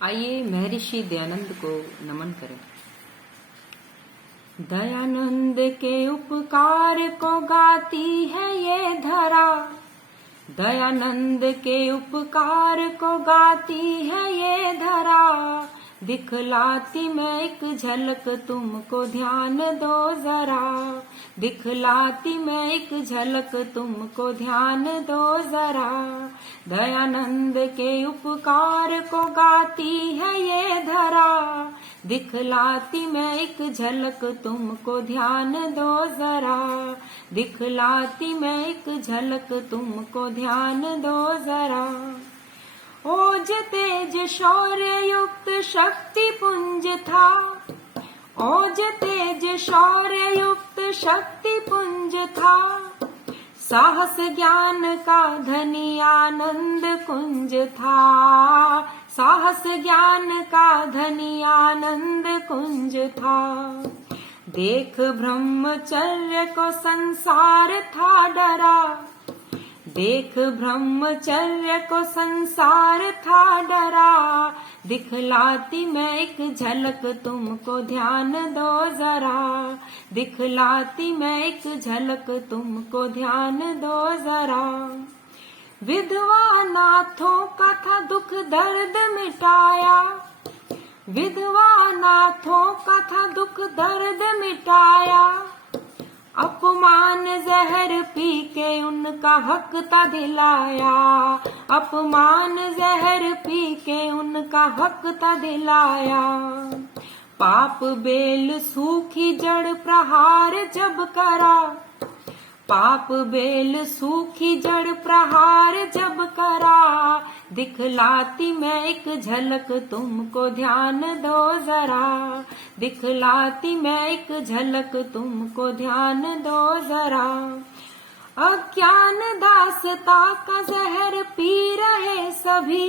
आइए महर्षि दयानंद को नमन करें। दयानंद के उपकार को गाती है ये धरा, दयानंद के उपकार को गाती है ये धरा। दिखलाती मैं एक झलक तुमको ध्यान दो जरा, दिखलाती मैं एक झलक तुमको ध्यान दो जरा। दयानंद के उपकार को गाती है ये धरा, दिखलाती मैं एक झलक तुमको ध्यान दो जरा, दिखलाती मैं एक झलक तुमको ध्यान दो जरा। ओज तेज शौर्य युक्त शक्ति पुंज था, ओज तेज शौर्य युक्त शक्ति पुंज था। साहस ज्ञान का धनी आनंद कुंज था, साहस ज्ञान का धनी आनंद कुंज था। देख ब्रह्मचर्य को संसार था डरा, देख ब्रह्मचर्य को संसार था डरा। दिखलाती मैं एक झलक तुमको ध्यान दो जरा, दिखलाती मैं एक झलक तुमको ध्यान दो जरा। विधवा नाथों का था दुख दर्द मिटाया, विधवा नाथों का था दुख दर्द मिटाया। अपमान जहर पी के उनका हक था दिलाया, अपमान जहर पी के उनका हक था दिलाया। पाप बेल सूखी जड़ प्रहार जब करा, पाप बेल सूखी जड़ प्रहार जब करा। दिखलाती मैं एक झलक तुमको ध्यान दो जरा, दिखलाती मैं एक झलक तुमको ध्यान दो जरा। अज्ञान दासता का जहर पी रहे सभी,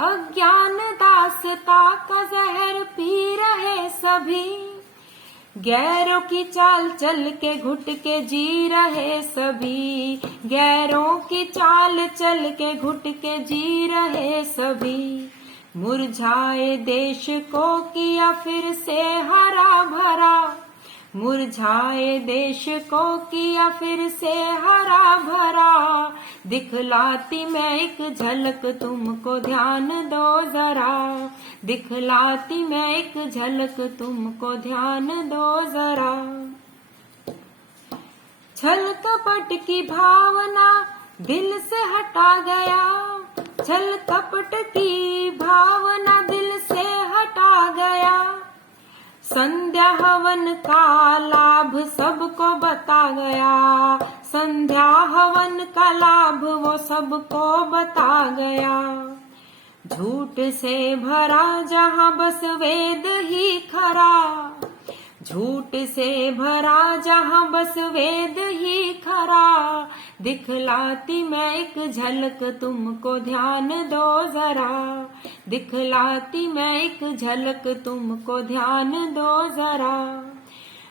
अज्ञान दासता का जहर पी रहे सभी। गैरों की चाल चल के घुट के जी रहे सभी, गैरों की चाल चल के घुट के जी रहे सभी। मुरझाए देश को किया फिर से हरा भरा, मुरझाए देश को किया फिर से हरा भरा। दिखलाती मैं एक झलक तुमको ध्यान दो जरा, दिखलाती मैं एक झलक तुमको ध्यान दो जरा। छल कपट की भावना दिल से हटा गया, छल कपट की भावना दिल से हटा गया। संध्या हवन का लाभ सबको बता गया, संध्या हवन का लाभ वो सबको बता गया। झूठ से भरा जहाँ बस वेद ही खरा, झूठ से भरा जहाँ बस वेद ही खरा। दिखलाती मैं एक झलक तुमको ध्यान दो जरा, दिखलाती मैं एक झलक तुमको ध्यान दो जरा।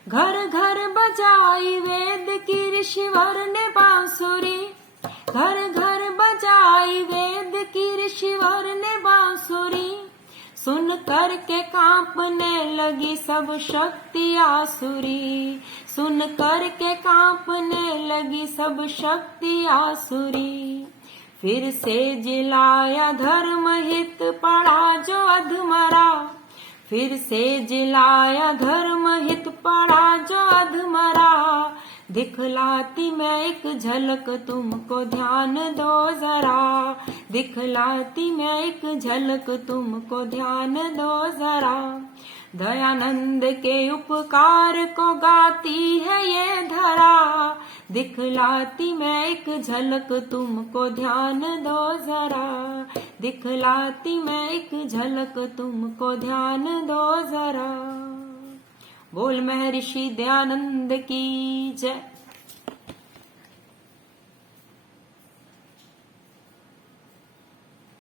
घर घर बजाई वेद की ऋषिवर ने बांसुरी, घर घर बजाई वेद की ऋषिवर ने बांसुरी। सुन कर के कांपने लगी सब शक्ति आसुरी, सुन कर के कांपने लगी सब शक्ति आसुरी। फिर से जिलाया धर्म हित पड़ा जो अधमरा, फिर से जिलाया धर्म हित पड़ा जो अधमरा। दिखलाती मैं एक झलक तुमको ध्यान दो जरा, दिखलाती मैं एक झलक तुमको ध्यान दो जरा। दयानंद के उपकार को गाती है ये धरा, दिखलाती मैं एक झलक तुमको ध्यान दो जरा, दिखलाती मैं एक झलक तुमको ध्यान दो जरा। बोल महर्षि दयानंद की जय।